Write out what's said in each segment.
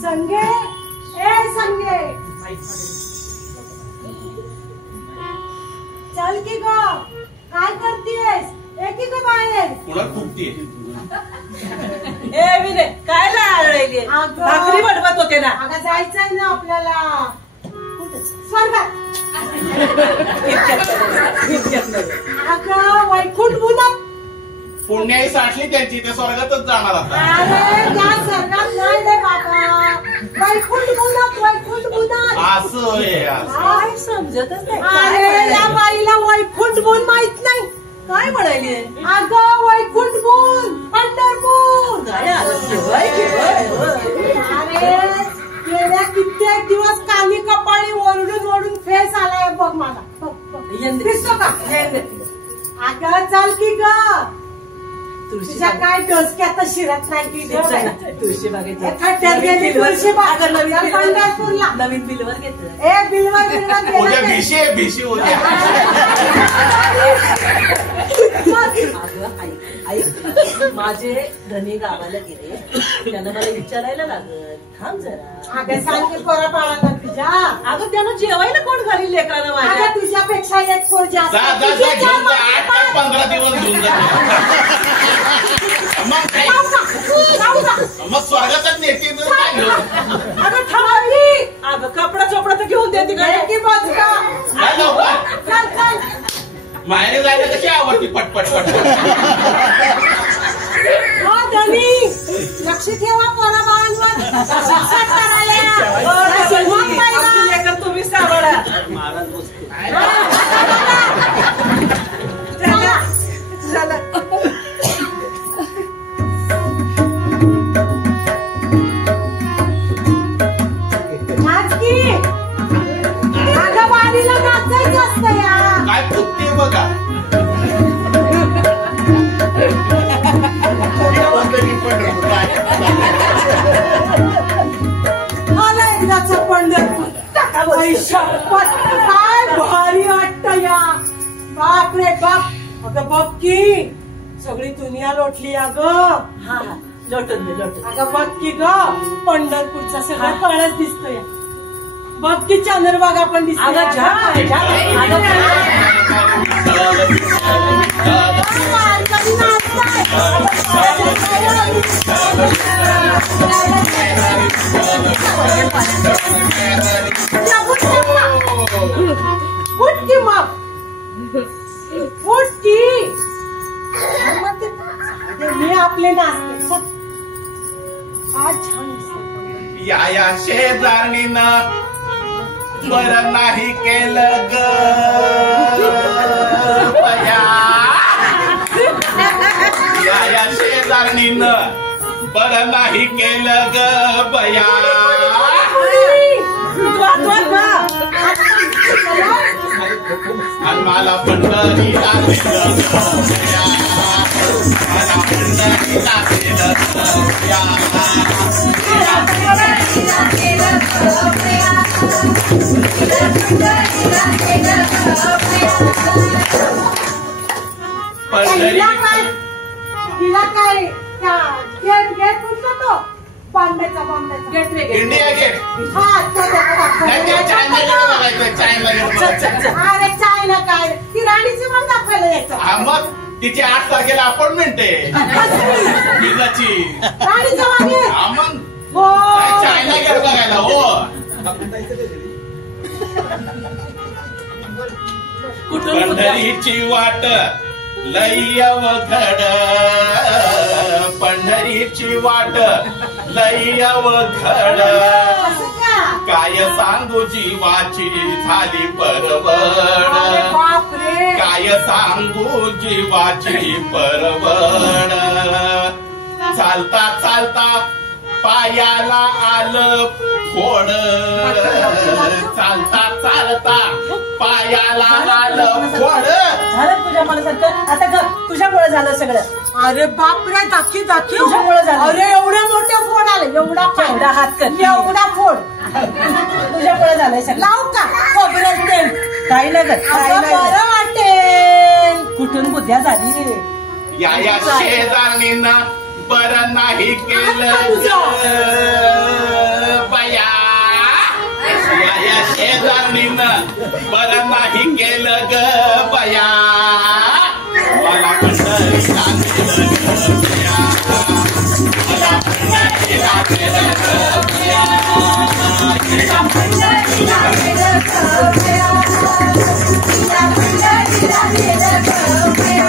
संगे ए संगे चल की ग काय करतेस एकी ग बाहेर पुढे फुटते ए विने काय लाळली भाकरी बनवत होते ना अगं जायचंय ना आपल्याला स्वर्गात अगं वैकुंठ मुलं पुण्याही साठली त्यांची ते स्वर्गातच जाणार आता अरे त्या स्वर्गात नाही रे बाबा वैकुंठ मुलं असं काय समजतच नाही अरे या बाईला वैकुंठ मुल माहित नाही काय म्हणाली अगं वैकुंठ मुल पंढरपूर काय अरे गेल्या कित्येक दिवस कानी कपाळी ओरडून फेस आलाय बघ मला दिसतो का अगं चल की ग तुझ्या काय डोसक्यात शिरत नाही की तुळशी बागेत खड्ड्यात गेली तुळशी बाग पंढरपूरला नवीन बिलवर घेतलं ए बिलवर उद्या भिशी उद्या माझे धनी गावाला गेले त्यांना मला विचारायला लागत थांब जरा अगं सांग की पोरा बाळाला तुझ्या अगं त्यांना जेवायला कोण घालील लेकरांना माझ्या अगं तुझ्यापेक्षा एक पोर जास्त जा 8-15 दिवस घेऊन जा मग स्वर्गातच नेते अगं थांबली अगं कपडा चोपडा तर घेऊन देते की बस का चल चल माहेरी जायला कशी आवडती पटपट हो धनी लक्ष ठेवा पोरा बाळांवर लेकर तुम्ही सावडा काय फुटते बघा मला एकदाच पंढरपूर काय भारी वाटत या बाप रे बाप अगं बघ की सगळी दुनिया लोटली अगं हा लोटून दे लोटून अगं बघ की ग पंढरपूरचा सगळं कळच दिसतोय बघ की चंद्रभागा पण दिसतोय फुटकी मग फुटकी मी आपले नाचते आज छान या शेजारणीनं बरं नाही केलं ग बया या शेजारणीनं बरं नाही केलं ग बया आणि मला पंढरी लागेल मला पंढरी तिला काय गेट गेट कुठला तो बॉम्बेचा गेट इंडिया गेट अरे चायना काय ती राणीची मला दाखवायला यायचं मग तिची 8 तारखेला अपॉइंटमेंट आहे राणीच्या मागे मग हो चायना गेट बघायला हो पंढरीची वाट लय अवघड पंढरीची वाट लय अवघड काय सांगू जीवाची झाली परवड काय सांगू जीवाची परवड चालता चालता पायाला आलं फोड चालता चालता पायाला आलं फोड झालं तुझ्या मनासारखं आता तुझ्यामुळे झालं सगळं अरे बापरे दाखी तुझ्यामुळे झालं अरे एवढ्या मोठ्या फोड आले एवढा हात कर एवढा फोड तुझ्यामुळे झालंय सगळं लावू का खोबरं तेल काही नाही बरं वाटेल कुठून बुद्ध्या झाली या शेजारणीनं बरं नाही केलं बरं नाही केलं ग बया मला पंढरीला नेलं ग बया मला पंढरीला नेलं ग बया मला पंढरीला नेलं ग बया मला पंढरीला नेलं ग बया.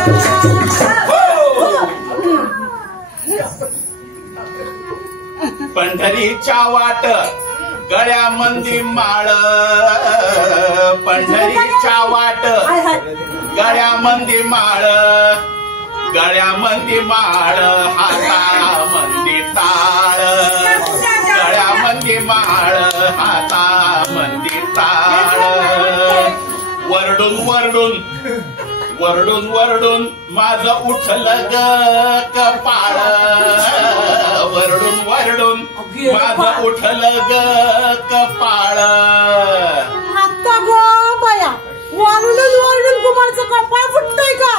पंढरीच्या वाट गळ्यामंदी माळ पंढरीच्या वाट गळ्यामंदी माळ गळ्यामंदी माळ हातामंदी टाळ गळ्यामंदी माळ हातामंदी टाळ वरडून वरडून वरडून वरडून माझं उठलं ग कपाळ वरडून वरडून माझं उठलं ग कपाळ. आता ग बया वरडून वरडून कुमारचं कपाळ फुटतंय का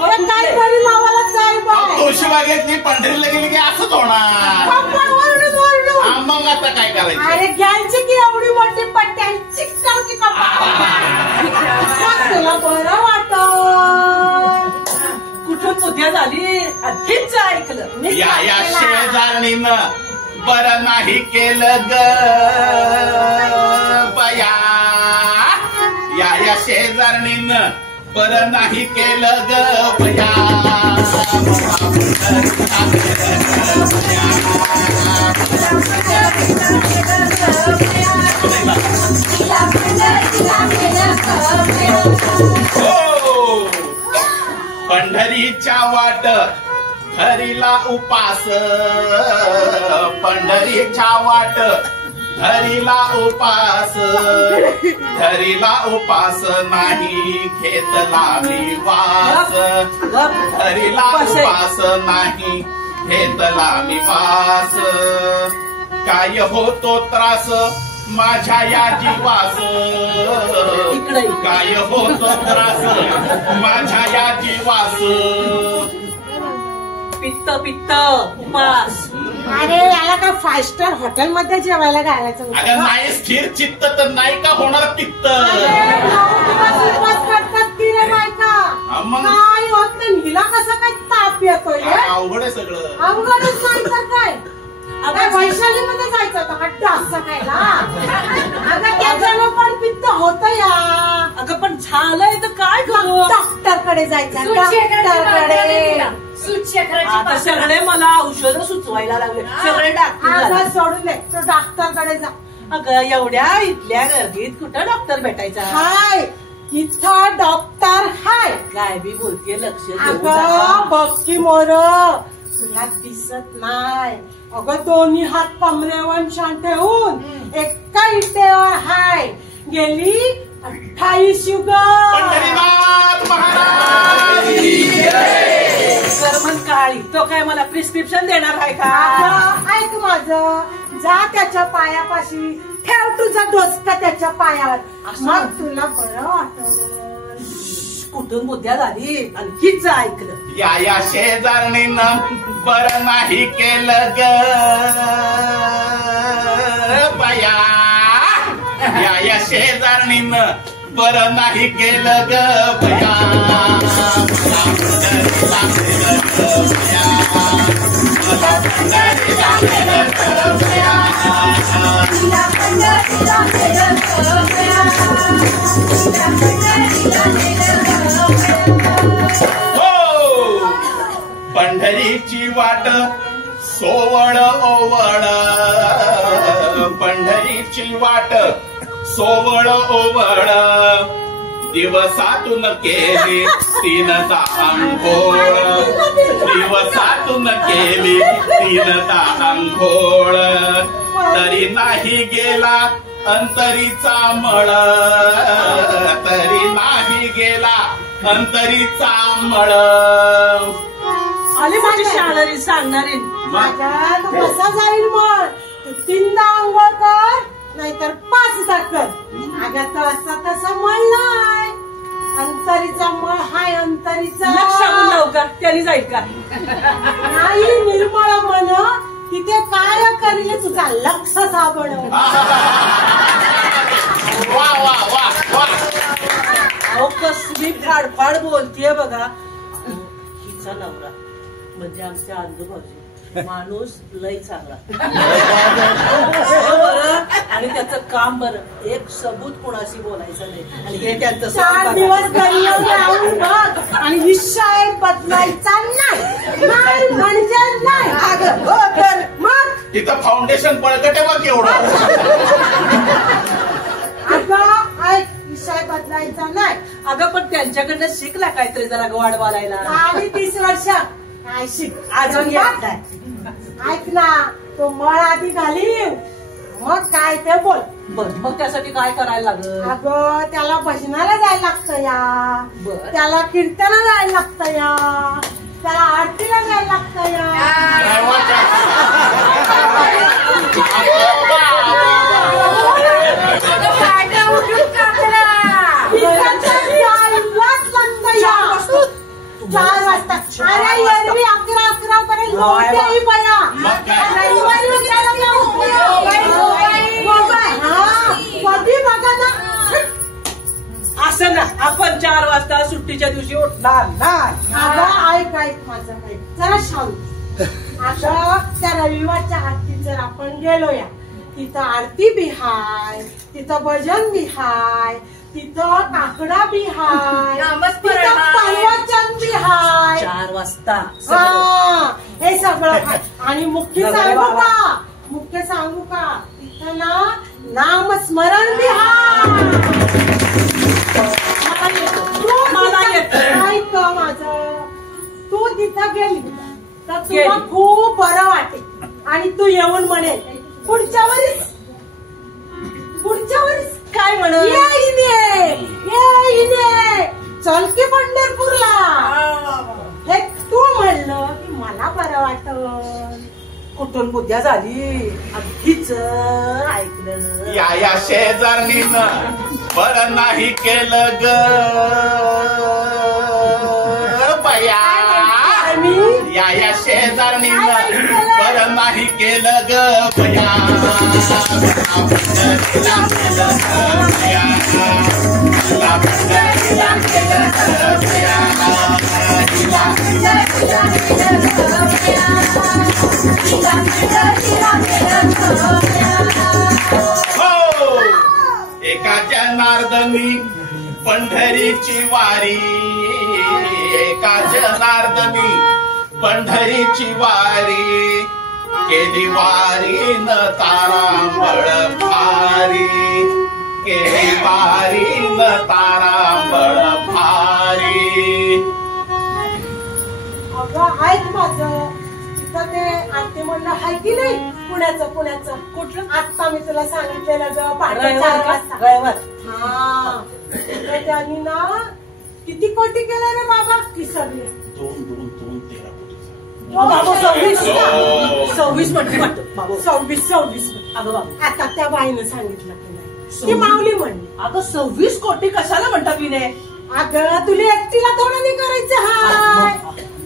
काहीतरी नावाला जाय बाय तुळशीबागेतली पंढरीला गेली की असंच होणार कपाळ वरडून वरडून. मग आता काय करायचं अरे घ्यायची की एवढी मोठी पट्ट्या चिकटावची कपाळ तुला बरं वाटत कुठून उद्या झाली आणखीच ऐकलं या शेजारणीनं बरं नाही केलं ग बया या शेजारणीनं बरं नाही केलं ग बया पंढरीच्या वाट हरीला उपास पंढरीच्या वाट हरीला उपास हरीला उपास नाही घेतला मी वास हरीला उपास नाही घेतला मी वास काय होतो त्रास माझ्या या जीवास काय होतो त्रास माझ्या या जीवास पित्त पित्त उपास. अरे याला काय 5 स्टार हॉटेल मध्ये जेवायला घालायचं अगं नाही स्थिर चित्त तर नाही का होणार पित्त करतात की रे बायका काय होत नाही हिला कसं काय ताप येतोय अवघड आहे सगळं अवघडच नाही तर काय अगं वैशालीमध्ये जायचं होतं हट्टा असं काय ना अगं त्याच्यानं पण पित्त होत या अगं पण झालंय तर काय करू डॉक्टरकडे जायचं डॉक्टरकडे आता सगळे मला औषधं सुचवायला लागले सगळे डॉक्टर सोडून दे तो डॉक्टरकडे जा. अगं एवढ्या इथल्या गर्दीत कुठं डॉक्टर भेटायचा हाय इथं डॉक्टर हाय काय बी बोलते लक्ष अगं बघ की मोर तुला दिसत नाही अगं दोन्ही हात कमरेवर शांत ठेवून एका इटेवर हाय गेली 28 युगं करमन काळी तो काय मला प्रिस्क्रिप्शन देणार आहे का ऐक माझं जा त्याच्या पायापाशी ठेव तुझा डोसका त्याच्या पायावर मग तुला बरं वाटत कुठून बुद्ध्या झाली आणखीच ऐकलं या शेजारणीनं बरं नाही केलं ग बया या शेजारणीनं बरं नाही केलं ग बया पंढरीची वाट सोवळ ओवळ पंढरीची वाट सोवळ ओवळ दिवसातून केली 3दा अंघोळ दिवसातून केली 3दा अंघोळ तरी नाही गेला अंतरीचा मळ तरी नाही गेला अंतरीचा मळ आली माझी शाळारी सांगणारी कसा जाईल मग 3दा अंघोळ कर नाहीतर 5दा कर अगं तसा तसा मळ नाही अंतरीचा मळ हाय अंतरीचा सांगून लावू का त्याने जाईल का नाही निर्मळ मन तिथे काय करील तुझा लक्ष साबण वा वा वा वा कशी फाडफाड बोलतीये बघा. हिचा नवरा म्हणजे आमच्या आजूबाजू माणूस लय चांगला बरं, आणि त्याचं काम बरं. एक सबूत कोणाशी बोलायचं नाही. आणि हे त्यांचं 4 दिवस घरी येऊन राहून बघ आणि विषय बदलायचा नाही म्हणजे नाही. अगं हो तर मग तिथं फाउंडेशन पळकटे बघ एवढं. अगं ऐक, विषय बदलायचा नाही. अगं पण त्यांच्याकडनं शिकला काहीतरी जरा गोड बोलायला. आणि 30 वर्ष काय शिक अजून येत नाही. ऐक ना, तो मळ आधी घालीव मग काय ते बोल. बर, मग त्यासाठी काय करायला लागल? अगं त्याला भजनाला जायला लागतं या, बरं. त्याला कीर्तनाला जायला लागतं या, त्याला आरतीला जायला लागतं या. चार वाजता. अरे एरवी 11 पर्यंत लोटतेही बया. कधी बघा ना. असं ना, आपण 4 वाजता सुट्टीच्या दिवशी उठणार नाही. अगं ऐक माझं ऐक जरा शांत. अगं त्या रविवारच्या आरतीत जर आपण गेलो या, तिथं आरती बी हाय, तिथं भजन बी हाय, तिथं काकडा बी हाय, तिथं प्रवचन बी हाय. 4 वाजता हा, हे सगळं हाय. आणि मुख्य सांगू का तिथं ना नामस्मरण बी हाय. ऐक माझं, तू तिथं गेली तर तुला खूप बरं वाटेल आणि तू येऊन म्हणेल पुढच्या वेळेस काय म्हणत चल की पंढरपूरला. हे तू म्हणलं की मला बरं वाटल. कुठून बुद्ध्या झाली. अगदीच ऐकलं. या शेजारणीनं बरं नाही केलं ग बया. या शेजारणीनं बरं नाही केलं ग बया. एका जनार्दनी पंढरीची वारी, एका जनार्दनी पंढरीची वारी, केली वारी न तारांबळ भारी, केली वारी न तारांबळ भारी. अगं ऐक माझं, तिथं ते आरती म्हणलं हाय की नाही पुण्याचं कुठलं आता मी तुला सांगितलेलं ग पहाटे 4 वाजता. हा, तर त्यांनी ना किती कोटी केलं रे बाबा की सगळे 2 13 बाबा 26 म्हणते वाटतं. बाबा 26. अगं बाबा आता त्या बाईनं सांगितलं की नाही, ती माऊली म्हणली. अगं 26 कोटी कशाला म्हणतात विने? अगं तुला एकटीला थोडं नाही करायचं. हाय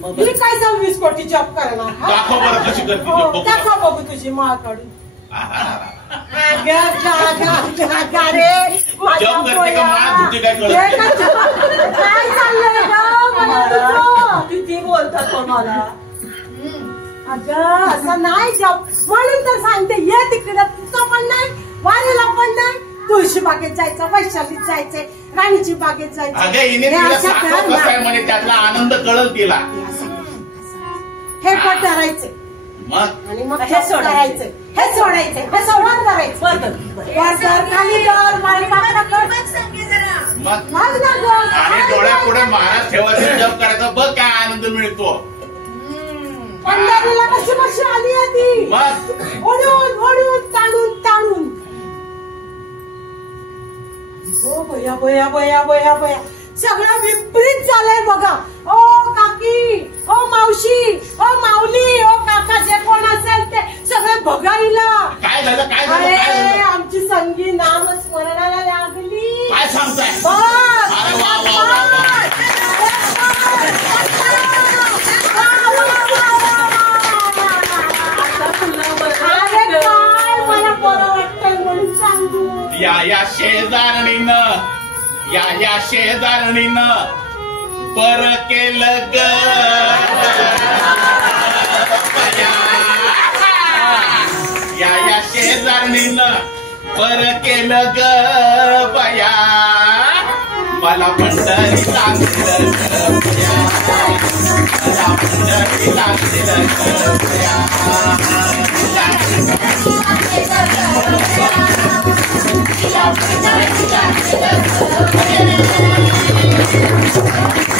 मी काय 26 कोटी जॉब करणार. दाखव बरं कशी करते. दाखव बघू तुझी माळ काढून. अगं का रे माझ्या काय चाललंय ग किती बोलतात मला. अगं असं नाही जॉब म्हणून तर सांगते. ये तिकडे तुझं पण नाही, वारीला पण नाही. तुळशी बागेत जायचं, वैशालीत जायचंय, राणीची बागेत जायचं. म्हणे त्यातला आनंद कळल तिला. हे पण करायचंय मग आणि मग हे सोडायचंय, हे सोडायचंय, हे सोडून करायचं. वर खाली कर मारी पाकडा कर मग ना ग. आणि डोळ्यापुढे महाराज ठेवायचं जप करायचं. बघ काय आनंद मिळतो. पंढरीला कशी आली आहे ती. मग ओढून ताणून. हो बया सगळं विपरीत झालंय बघा. ओ काकी, ओ मावशी, ओ माऊली, ओ काका, जे कोण असेल ते सगळे बघायला. काय झालं अरे आमची संगी नामस्मरणाला लागली. काय सांगताय? अरे काय मला बरं वाटतंय म्हणून सांगू. या शेजारणीनं या शेजारणीनं पर केलं ग बया. या शेजारणीनं पर केलं ग बया. मला पंढरी सांगितलं ग बया. मला पंढरी सांगितलं ग बया. Thank you.